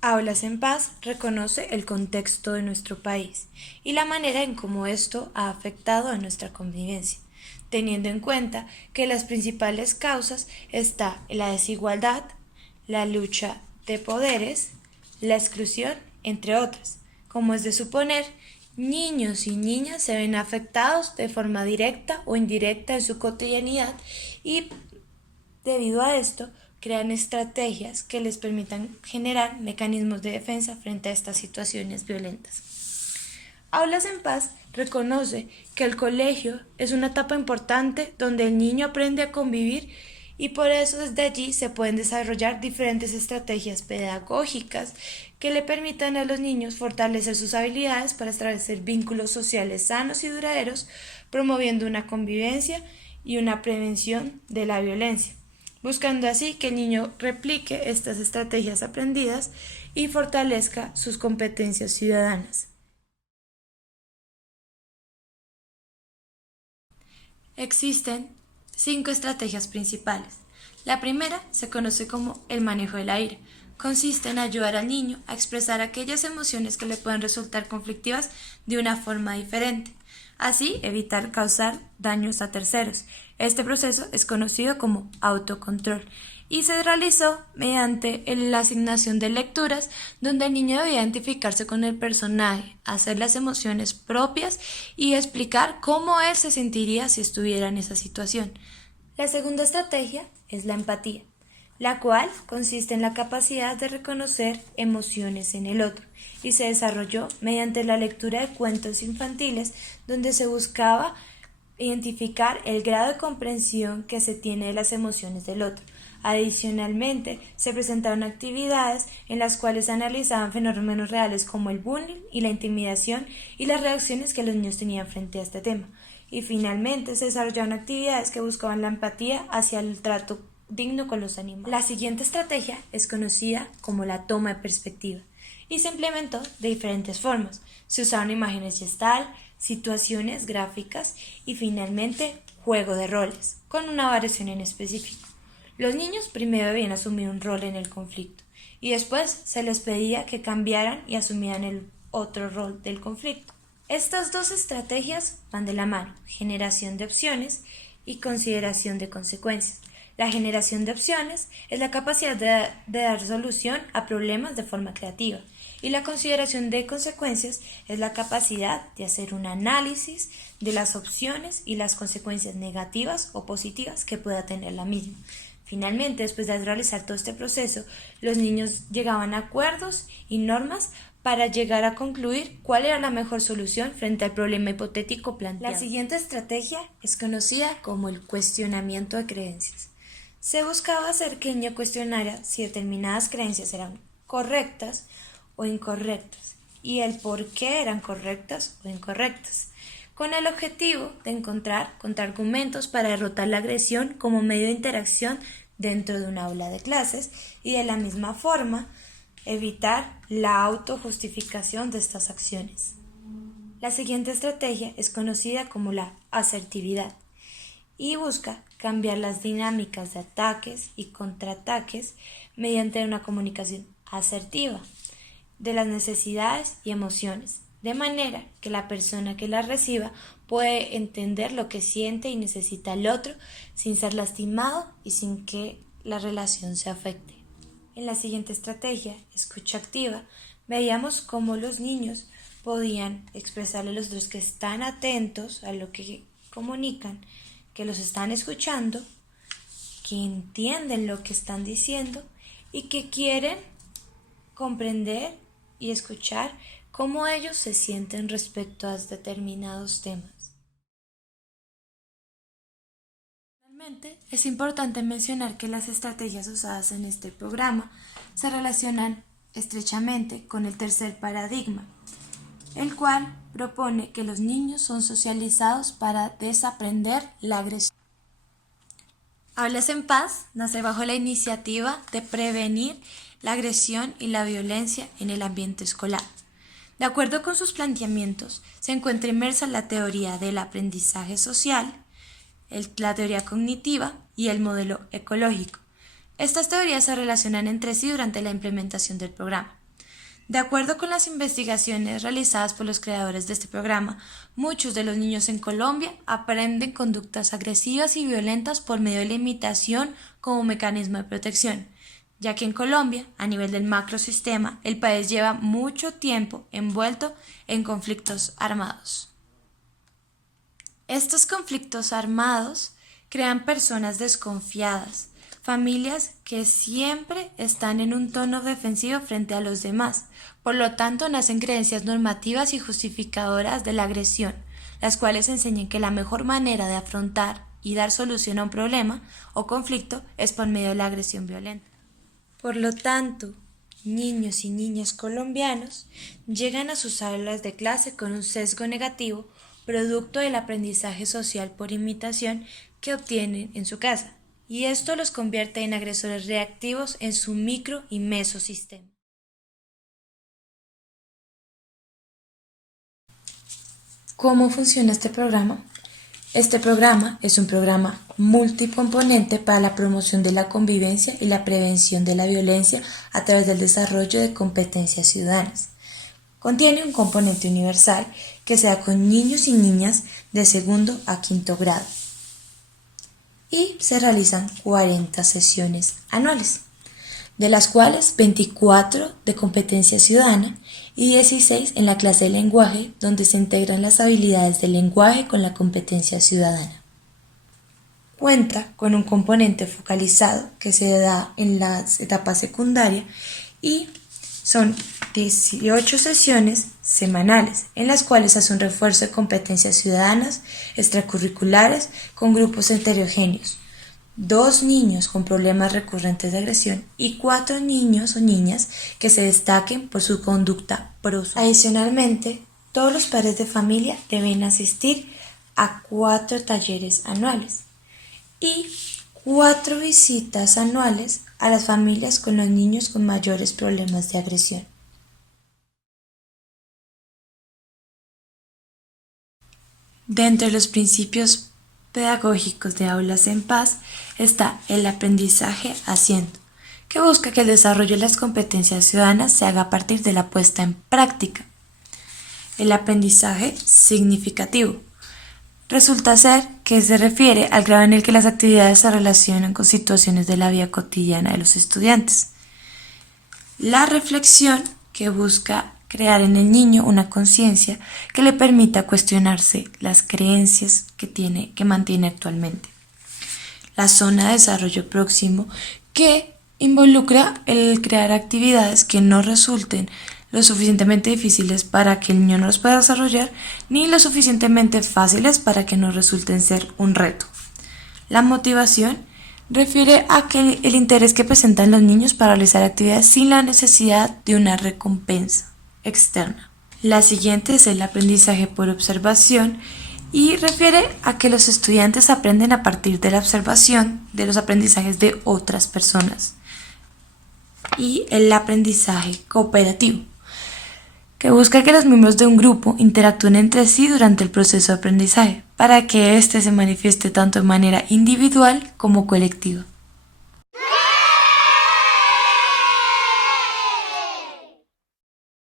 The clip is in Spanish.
Aulas en Paz reconoce el contexto de nuestro país y la manera en cómo esto ha afectado a nuestra convivencia, teniendo en cuenta que las principales causas está la desigualdad, la lucha de poderes, la exclusión, entre otras. Como es de suponer, niños y niñas se ven afectados de forma directa o indirecta en su cotidianidad y debido a esto, crean estrategias que les permitan generar mecanismos de defensa frente a estas situaciones violentas. Aulas en Paz reconoce que el colegio es una etapa importante donde el niño aprende a convivir y por eso desde allí se pueden desarrollar diferentes estrategias pedagógicas que le permitan a los niños fortalecer sus habilidades para establecer vínculos sociales sanos y duraderos, promoviendo una convivencia y una prevención de la violencia, buscando así que el niño replique estas estrategias aprendidas y fortalezca sus competencias ciudadanas. Existen 5 estrategias principales. La primera se conoce como el manejo de la ira. Consiste en ayudar al niño a expresar aquellas emociones que le pueden resultar conflictivas de una forma diferente. Así, evitar causar daños a terceros. Este proceso es conocido como autocontrol y se realizó mediante la asignación de lecturas donde el niño debía identificarse con el personaje, hacer las emociones propias y explicar cómo él se sentiría si estuviera en esa situación. La segunda estrategia es la empatía, la cual consiste en la capacidad de reconocer emociones en el otro y se desarrolló mediante la lectura de cuentos infantiles donde se buscaba identificar el grado de comprensión que se tiene de las emociones del otro. Adicionalmente, se presentaron actividades en las cuales se analizaban fenómenos reales como el bullying y la intimidación y las reacciones que los niños tenían frente a este tema. Y finalmente se desarrollaron actividades que buscaban la empatía hacia el trato digno con los animales. La siguiente estrategia es conocida como la toma de perspectiva y se implementó de diferentes formas. Se usaron imágenes gestal, situaciones gráficas y finalmente juego de roles, con una variación en específico. Los niños primero debían asumir un rol en el conflicto y después se les pedía que cambiaran y asumieran el otro rol del conflicto. Estas dos estrategias van de la mano, generación de opciones y consideración de consecuencias. La generación de opciones es la capacidad de dar solución a problemas de forma creativa y la consideración de consecuencias es la capacidad de hacer un análisis de las opciones y las consecuencias negativas o positivas que pueda tener la misma. Finalmente, después de realizar todo este proceso, los niños llegaban a acuerdos y normas para llegar a concluir cuál era la mejor solución frente al problema hipotético planteado. La siguiente estrategia es conocida como el cuestionamiento de creencias. Se buscaba hacer que el niño cuestionara si determinadas creencias eran correctas o incorrectas y el por qué eran correctas o incorrectas, con el objetivo de encontrar contraargumentos para derrotar la agresión como medio de interacción dentro de un aula de clases y de la misma forma evitar la autojustificación de estas acciones. La siguiente estrategia es conocida como la asertividad y busca cambiar las dinámicas de ataques y contraataques mediante una comunicación asertiva de las necesidades y emociones, de manera que la persona que la reciba puede entender lo que siente y necesita el otro sin ser lastimado y sin que la relación se afecte. En la siguiente estrategia, escucha activa, veíamos cómo los niños podían expresarle a los otros que están atentos a lo que comunican, que los están escuchando, que entienden lo que están diciendo y que quieren comprender y escuchar cómo ellos se sienten respecto a determinados temas. Finalmente, es importante mencionar que las estrategias usadas en este programa se relacionan estrechamente con el tercer paradigma, el cual propone que los niños son socializados para desaprender la agresión. Aulas en Paz nace bajo la iniciativa de prevenir la agresión y la violencia en el ambiente escolar. De acuerdo con sus planteamientos, se encuentra inmersa la teoría del aprendizaje social, la teoría cognitiva y el modelo ecológico. Estas teorías se relacionan entre sí durante la implementación del programa. De acuerdo con las investigaciones realizadas por los creadores de este programa, muchos de los niños en Colombia aprenden conductas agresivas y violentas por medio de la imitación como mecanismo de protección, ya que en Colombia, a nivel del macrosistema, el país lleva mucho tiempo envuelto en conflictos armados. Estos conflictos armados crean personas desconfiadas, familias que siempre están en un tono defensivo frente a los demás. Por lo tanto, nacen creencias normativas y justificadoras de la agresión, las cuales enseñan que la mejor manera de afrontar y dar solución a un problema o conflicto es por medio de la agresión violenta. Por lo tanto, niños y niñas colombianos llegan a sus aulas de clase con un sesgo negativo producto del aprendizaje social por imitación que obtienen en su casa, y esto los convierte en agresores reactivos en su micro y mesosistema. ¿Cómo funciona este programa? Este programa es un programa multicomponente para la promoción de la convivencia y la prevención de la violencia a través del desarrollo de competencias ciudadanas. Contiene un componente universal que se da con niños y niñas de segundo a quinto grado y se realizan 40 sesiones anuales, de las cuales 24 de competencia ciudadana y 16 en la clase de lenguaje, donde se integran las habilidades del lenguaje con la competencia ciudadana. Cuenta con un componente focalizado que se da en las etapas secundarias y son 18 sesiones semanales en las cuales hace un refuerzo de competencias ciudadanas extracurriculares con grupos heterogéneos, 2 niños con problemas recurrentes de agresión y 4 niños o niñas que se destaquen por su conducta prosocial. Adicionalmente, todos los padres de familia deben asistir a 4 talleres anuales y 4 visitas anuales a las familias con los niños con mayores problemas de agresión. Dentro de los principios pedagógicos de Aulas en Paz está el aprendizaje haciendo, que busca que el desarrollo de las competencias ciudadanas se haga a partir de la puesta en práctica. El aprendizaje significativo resulta ser que se refiere al grado en el que las actividades se relacionan con situaciones de la vida cotidiana de los estudiantes. La reflexión, que busca crear en el niño una conciencia que le permita cuestionarse las creencias que mantiene actualmente. La zona de desarrollo próximo, que involucra el crear actividades que no resulten lo suficientemente difíciles para que el niño no los pueda desarrollar, ni lo suficientemente fáciles para que no resulten ser un reto. La motivación refiere a que el interés que presentan los niños para realizar actividades sin la necesidad de una recompensa externa. La siguiente es el aprendizaje por observación y refiere a que los estudiantes aprenden a partir de la observación de los aprendizajes de otras personas. Y el aprendizaje cooperativo, que busca que los miembros de un grupo interactúen entre sí durante el proceso de aprendizaje, para que éste se manifieste tanto de manera individual como colectiva.